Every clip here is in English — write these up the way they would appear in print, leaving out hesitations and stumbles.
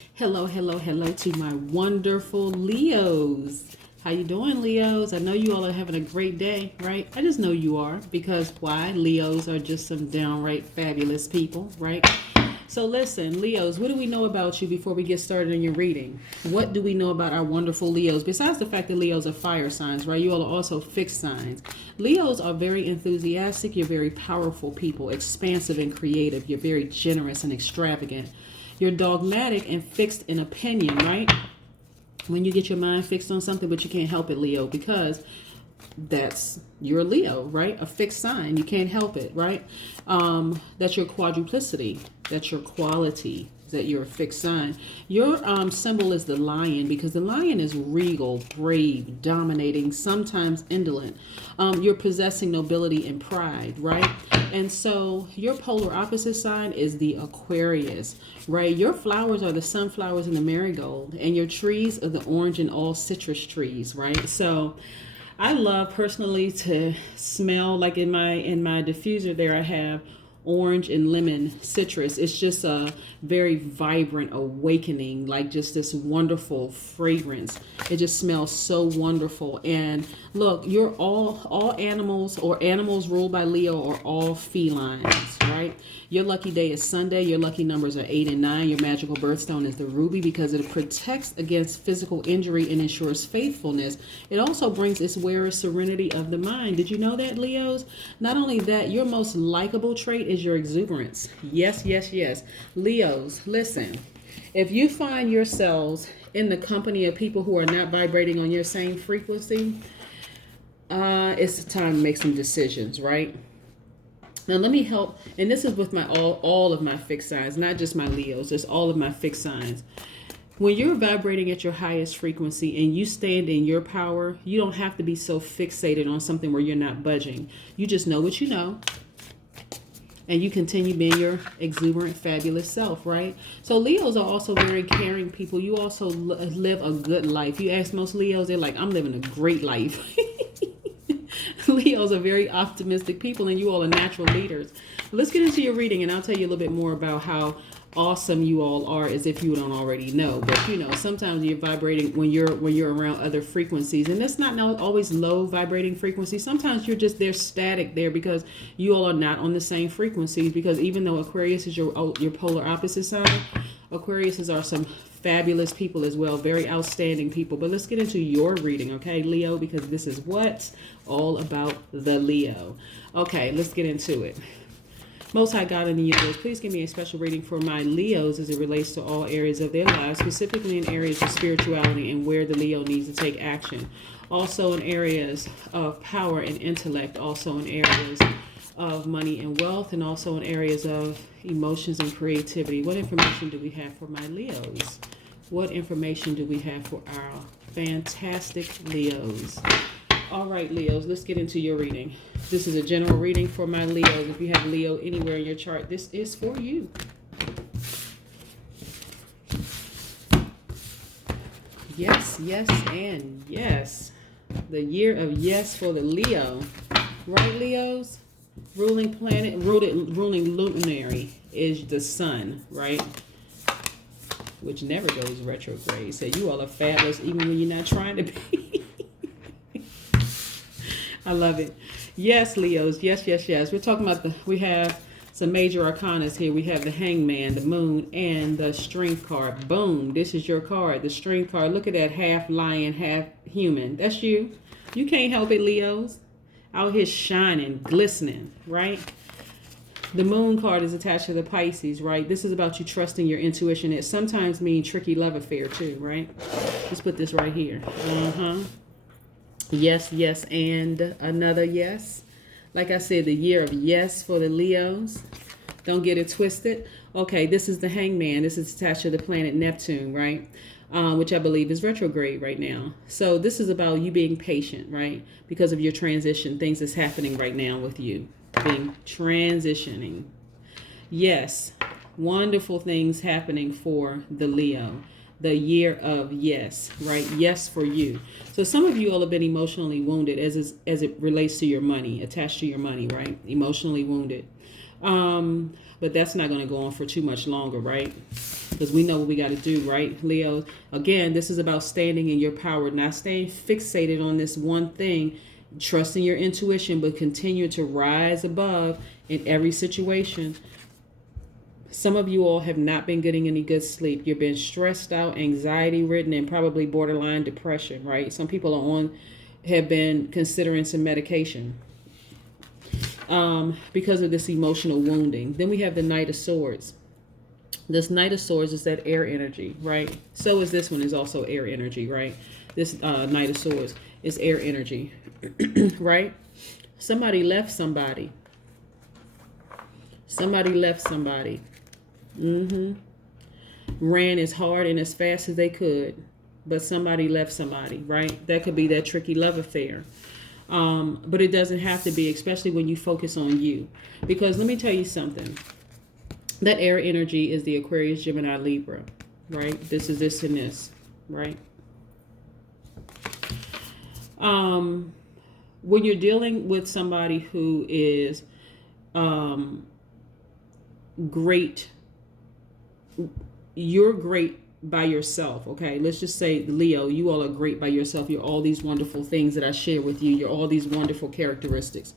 Hello, hello, hello to my wonderful Leos. How you doing, Leos? I know you all are having a great day, right? I just know you are because why? Leos are just some downright fabulous people, right? So listen, Leos, what do we know about you before we get started in your reading? What do we know about our wonderful Leos? Besides the fact that Leos are fire signs, right? You all are also fixed signs. Leos are very enthusiastic. You're very powerful people, expansive and creative. You're very generous and extravagant. You're dogmatic and fixed in opinion, right? When you get your mind fixed on something, but you can't help it, Leo, because you're a Leo, right? A fixed sign. You can't help it, right? That's your quadruplicity. That's your quality. That you're a fixed sign. Your symbol is the lion because the lion is regal, brave, dominating, sometimes indolent. You're possessing nobility and pride, right? And so your polar opposite sign is the Aquarius, right? Your flowers are the sunflowers and the marigold, and your trees are the orange and all citrus trees, right? So I love personally to smell, like in my diffuser there I have orange and lemon citrus. It's just a very vibrant awakening, like just this wonderful fragrance. It just smells so wonderful. And look, you're all animals, or animals ruled by Leo are all felines, right? Your lucky day is Sunday. Your lucky numbers are 8 and 9. Your magical birthstone is the ruby because it protects against physical injury and ensures faithfulness. It also brings its wearer serenity of the mind. Did you know that, Leos? Not only that, your most likable trait is your exuberance. Yes, yes, yes. Leos, listen. If you find yourselves in the company of people who are not vibrating on your same frequency, it's time to make some decisions, right? Now let me help, and this is with my all of my fixed signs, not just my Leos, just all of my fixed signs. When you're vibrating at your highest frequency and you stand in your power, you don't have to be so fixated on something where you're not budging. You just know what you know, and you continue being your exuberant, fabulous self, right? So Leos are also very caring people. You also live a good life. You ask most Leos, they're like, I'm living a great life. Leos are very optimistic people, and you all are natural leaders. Let's get into your reading, and I'll tell you a little bit more about how awesome you all are, as if you don't already know. But you know, sometimes you're vibrating when you're around other frequencies, and that's not always low vibrating frequencies. Sometimes you're just there static there because you all are not on the same frequencies. Because even though Aquarius is your polar opposite sign, Aquariuses are some fabulous people as well, very outstanding people. But let's get into your reading, okay, Leo, because this is what's all about the Leo. Okay, let's get into it. Most High God in the universe, please give me a special reading for my Leos as it relates to all areas of their lives, specifically in areas of spirituality and where the Leo needs to take action. Also in areas of power and intellect, also in areas of money and wealth, and also in areas of emotions and creativity. What information do we have for my Leos? What information do we have for our fantastic Leos? All right, Leos, let's get into your reading. This is a general reading for my Leos. If you have Leo anywhere in your chart, this is for you. Yes, yes, and yes. The year of yes for the Leo. Right, Leos? Ruling planet, ruling luminary is the sun, right? Which never goes retrograde. So you all are fabulous even when you're not trying to be. I love it. Yes, Leos. Yes, yes, yes. We're talking about we have some major arcanas here. We have the Hangman, the Moon, and the Strength card. Boom. This is your card, the Strength card. Look at that, half lion, half human. That's you. You can't help it, Leos. Out here shining, glistening, right? The Moon card is attached to the Pisces, right? This is about you trusting your intuition. It sometimes means tricky love affair too, right? Let's put this right here. Yes, yes, and another yes. Like I said, the year of yes for the Leos. Don't get it twisted. Okay, this is the Hangman. This is attached to the planet Neptune, right? Which I believe is retrograde right now. So this is about you being patient, right? Because of your transition, things that's happening right now with you. Being transitioning. Yes, wonderful things happening for the Leo. The year of yes, right? Yes for you. So some of you all have been emotionally wounded as it relates to your money, attached to your money, right? Emotionally wounded. But that's not going to go on for too much longer, right? because we know what we got to do, right, Leo? Again, this is about standing in your power, not staying fixated on this one thing, trusting your intuition, but continue to rise above in every situation. Some of you all have not been getting any good sleep. You've been stressed out, anxiety ridden, and probably borderline depression, right? Some people have been considering some medication because of this emotional wounding. Then we have the Knight of Swords. This Knight of Swords is that air energy, right? So is this one, is also air energy, right? This Knight of Swords is air energy, right? Somebody left somebody. Somebody left somebody. Ran as hard and as fast as they could, but somebody left somebody, right? That could be that tricky love affair. But it doesn't have to be, especially when you focus on you. Because let me tell you something. That air energy is the Aquarius, Gemini, Libra, right? This is this and this, right? When you're dealing with somebody who is great, you're great by yourself, okay? Let's just say, Leo, you all are great by yourself. You're all these wonderful things that I share with you. You're all these wonderful characteristics.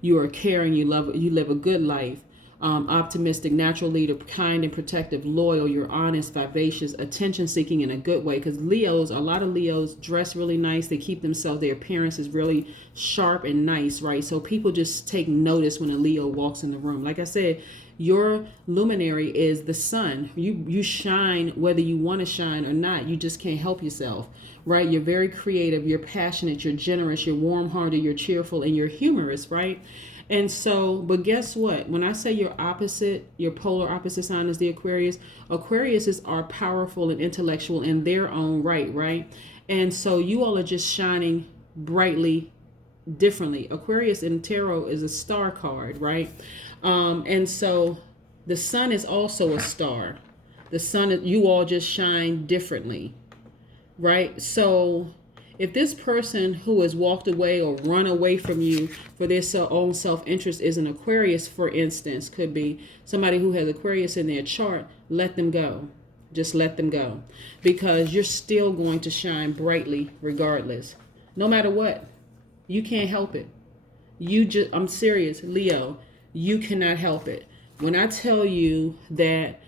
You are caring, you live a good life, optimistic, natural leader, kind and protective, loyal, you're honest, vivacious, attention seeking in a good way. Because Leos, a lot of Leos dress really nice. They keep themselves, their appearance is really sharp and nice, right? So people just take notice when a Leo walks in the room. Like I said, your luminary is the sun. You shine whether you want to shine or not. You just can't help yourself, right? You're very creative, you're passionate, you're generous, you're warm-hearted, you're cheerful, and you're humorous, right? And so, but guess what? When I say your opposite, your polar opposite sign is the Aquarius. Aquariuses are powerful and intellectual in their own right, right? And so you all are just shining brightly differently. Aquarius in tarot is a star card, right? And so the sun is also a star. The sun, you all just shine differently, right? So if this person who has walked away or run away from you for their own self-interest is an Aquarius, for instance, could be somebody who has Aquarius in their chart, let them go. Just let them go, because you're still going to shine brightly regardless, no matter what. You can't help it. I'm serious, Leo, you cannot help it. When I tell you that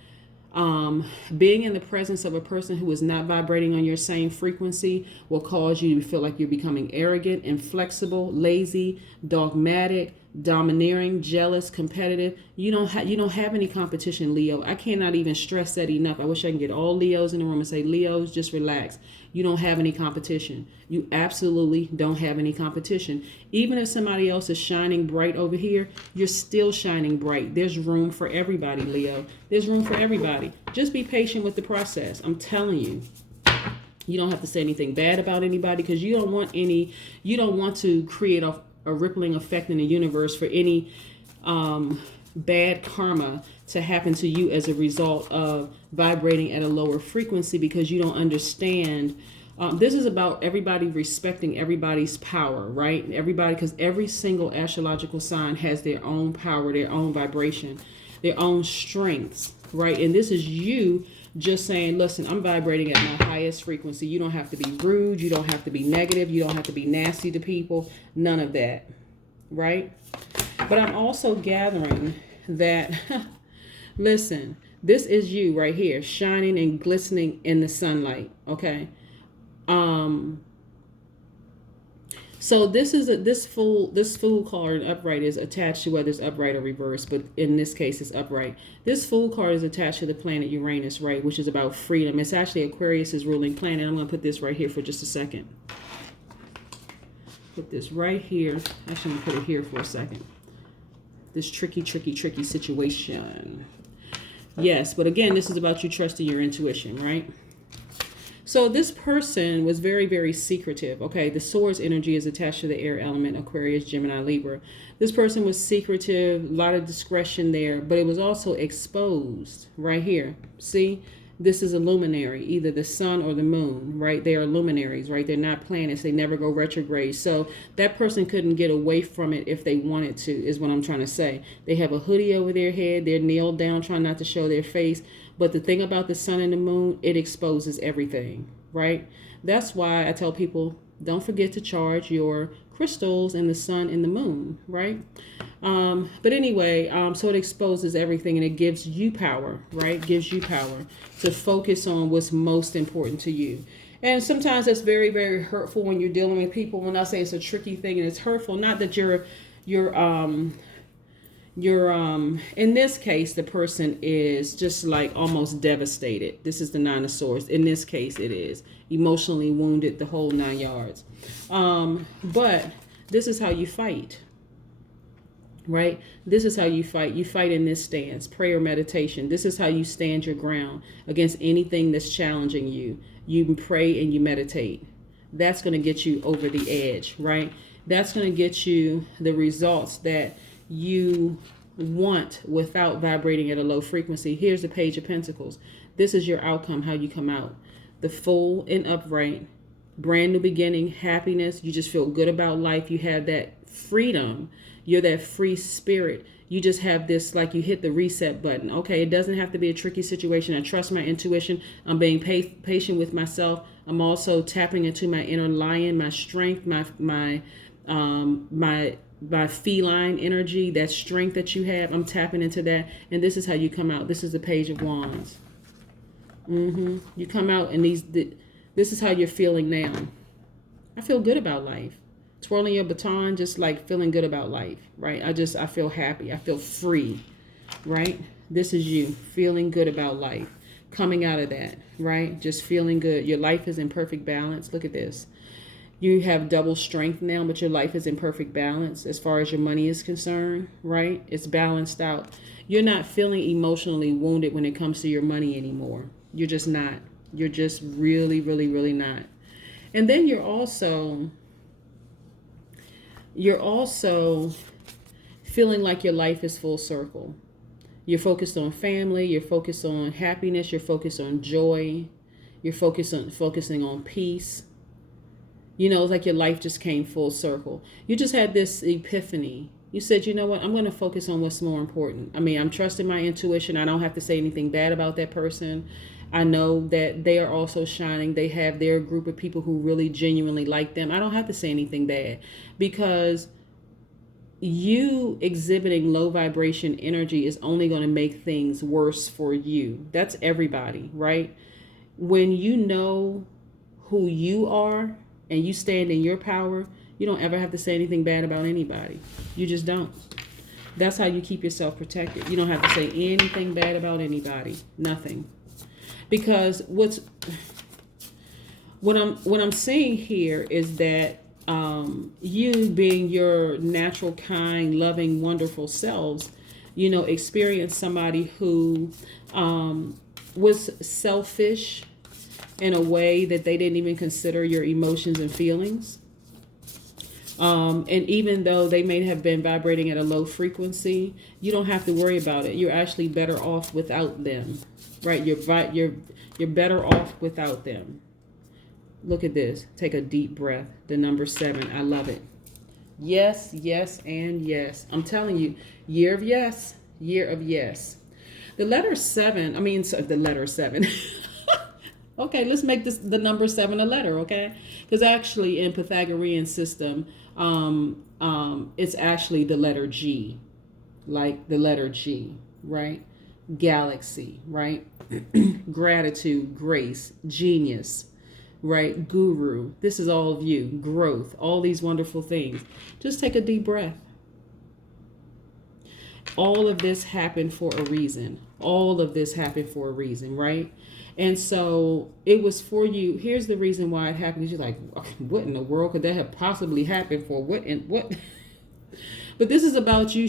being in the presence of a person who is not vibrating on your same frequency will cause you to feel like you're becoming arrogant, inflexible, lazy, dogmatic, domineering, jealous, competitive. You don't have any competition, Leo. I cannot even stress that enough. I wish I can get all Leos in the room and say, Leos, just relax. You don't have any competition. You absolutely don't have any competition. Even if somebody else is shining bright over here, you're still shining bright. There's room for everybody, Leo. There's room for everybody. Just be patient with the process. I'm telling you. You don't have to say anything bad about anybody, because you don't want to create a rippling effect in the universe for any bad karma to happen to you as a result of vibrating at a lower frequency, because you don't understand. This is about everybody respecting everybody's power, right? Everybody, because every single astrological sign has their own power, their own vibration, their own strengths, right? And this is you just saying, listen, I'm vibrating at my highest frequency. You don't have to be rude. You don't have to be negative. You don't have to be nasty to people. None of that, right? But I'm also gathering that, listen, this is you right here, shining and glistening in the sunlight, okay? So this fool card upright is attached to whether it's upright or reversed, but in this case it's upright. This fool card is attached to the planet Uranus, right, which is about freedom. It's actually Aquarius's ruling planet. I'm going to put this right here for just a second. Put this right here. Actually, I'm going to put it here for a second. This tricky situation. Yes, but again, this is about you trusting your intuition, right? So this person was very, very secretive. Okay, the swords energy is attached to the air element, Aquarius, Gemini, Libra. This person was secretive, a lot of discretion there, but it was also exposed right here. See, this is a luminary, either the sun or the moon, right? They are luminaries, right? They're not planets. They never go retrograde. So that person couldn't get away from it if they wanted to, is what I'm trying to say. They have a hoodie over their head. They're kneeled down, trying not to show their face. But the thing about the sun and the moon, it exposes everything, right? That's why I tell people, don't forget to charge your crystals in the sun and the moon, right? But anyway, so it exposes everything and it gives you power, right? Gives you power to focus on what's most important to you. And sometimes that's very, very hurtful when you're dealing with people. When I say it's a tricky thing and it's hurtful, not that you're in this case, the person is just like almost devastated. This is the Nine of Swords. In this case, it is emotionally wounded, the whole 9 yards. But this is how you fight, right? This is how you fight. You fight in this stance, prayer, meditation. This is how you stand your ground against anything that's challenging you. You pray and you meditate. That's going to get you over the edge, right? That's going to get you the results that you want without vibrating at a low frequency. Here's the Page of Pentacles. This is your outcome, how you come out. The Full and upright, brand new beginning, happiness. You just feel good about life. You have that freedom. You're that free spirit. You just have this, like you hit the reset button. Okay, it doesn't have to be a tricky situation. I trust my intuition. I'm being patient with myself. I'm also tapping into my inner lion, my strength, my feline energy, that strength that you have. I'm tapping into that. And this is how you come out. This is the Page of Wands. You come out and this is how you're feeling now. I feel good about life. Twirling your baton, just like feeling good about life, right? I feel happy. I feel free, right? This is you feeling good about life. Coming out of that, right? Just feeling good. Your life is in perfect balance. Look at this. You have double strength now, but your life is in perfect balance as far as your money is concerned, right? It's balanced out. You're not feeling emotionally wounded when it comes to your money anymore. You're just not. You're just really, really, really not. And then you're also feeling like your life is full circle. You're focused on family. You're focused on happiness. You're focused on joy. You're focusing on peace. You know, it's like your life just came full circle. You just had this epiphany. You said, you know what? I'm going to focus on what's more important. I mean, I'm trusting my intuition. I don't have to say anything bad about that person. I know that they are also shining. They have their group of people who really genuinely like them. I don't have to say anything bad because you exhibiting low vibration energy is only going to make things worse for you. That's everybody, right? When you know who you are and you stand in your power, you don't ever have to say anything bad about anybody. You just don't. That's how you keep yourself protected. You don't have to say anything bad about anybody. Nothing. Because what I'm seeing here is that you being your natural, kind, loving, wonderful selves, you know, experience somebody who was selfish in a way that they didn't even consider your emotions and feelings. And even though they may have been vibrating at a low frequency, you don't have to worry about it. You're actually better off without them, right? You're better off without them. Look at this. Take a deep breath. The number 7. I love it. Yes, yes, and yes. I'm telling you, year of yes, year of yes. The letter 7, the letter 7. Okay, let's make this the number 7 a letter, okay? Because actually in Pythagorean system, it's actually the letter G, like the letter G, right? Galaxy, right? Gratitude, grace, genius, right? Guru. This is all of you. Growth, all these wonderful things. Just take a deep breath. All of this happened for a reason. All of this happened for a reason, right? And so it was for you. Here's the reason why it happened. You're like, what in the world could that have possibly happened for? What? But this is about you,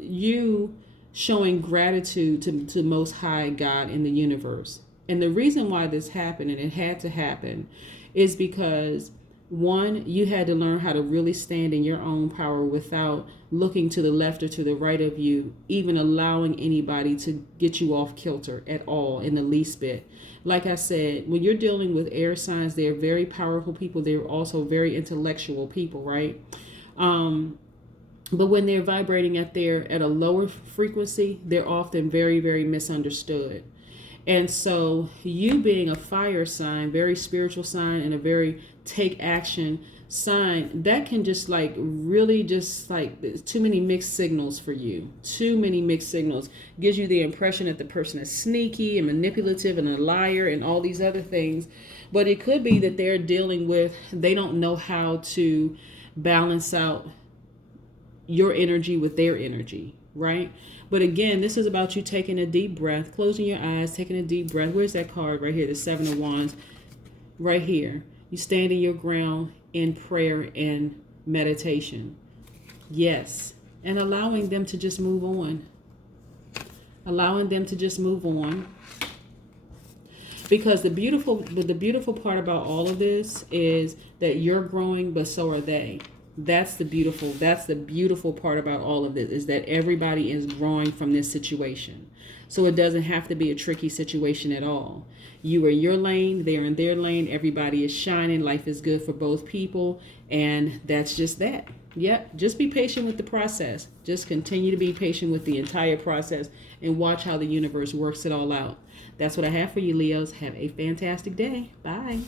you showing gratitude to Most High God in the universe. And the reason why this happened, and it had to happen, is because, one, you had to learn how to really stand in your own power without looking to the left or to the right of you, even allowing anybody to get you off kilter at all in the least bit. Like I said, when you're dealing with air signs, they're very powerful people. They're also very intellectual people, right? But when they're vibrating at a lower frequency, they're often very, very misunderstood. And so you being a fire sign, very spiritual sign, and a very take action sign, that can just like really just like too many mixed signals for you. Too many mixed signals. Gives you the impression that the person is sneaky and manipulative and a liar and all these other things. But it could be that they're dealing with, they don't know how to balance out your energy with their energy, right? But again, this is about you taking a deep breath, closing your eyes, taking a deep breath. Where's that card right here? The Seven of Wands right here. You standing your ground in prayer and meditation. Yes. And allowing them to just move on. Allowing them to just move on. Because the beautiful part about all of this is that you're growing, but so are they. That's the beautiful part about all of this, is that everybody is growing from this situation. So it doesn't have to be a tricky situation at all. You are in your lane, they're in their lane, everybody is shining, life is good for both people, and that's just that. Yep, just be patient with the process. Just continue to be patient with the entire process and watch how the universe works it all out. That's what I have for you, Leos. Have a fantastic day. Bye.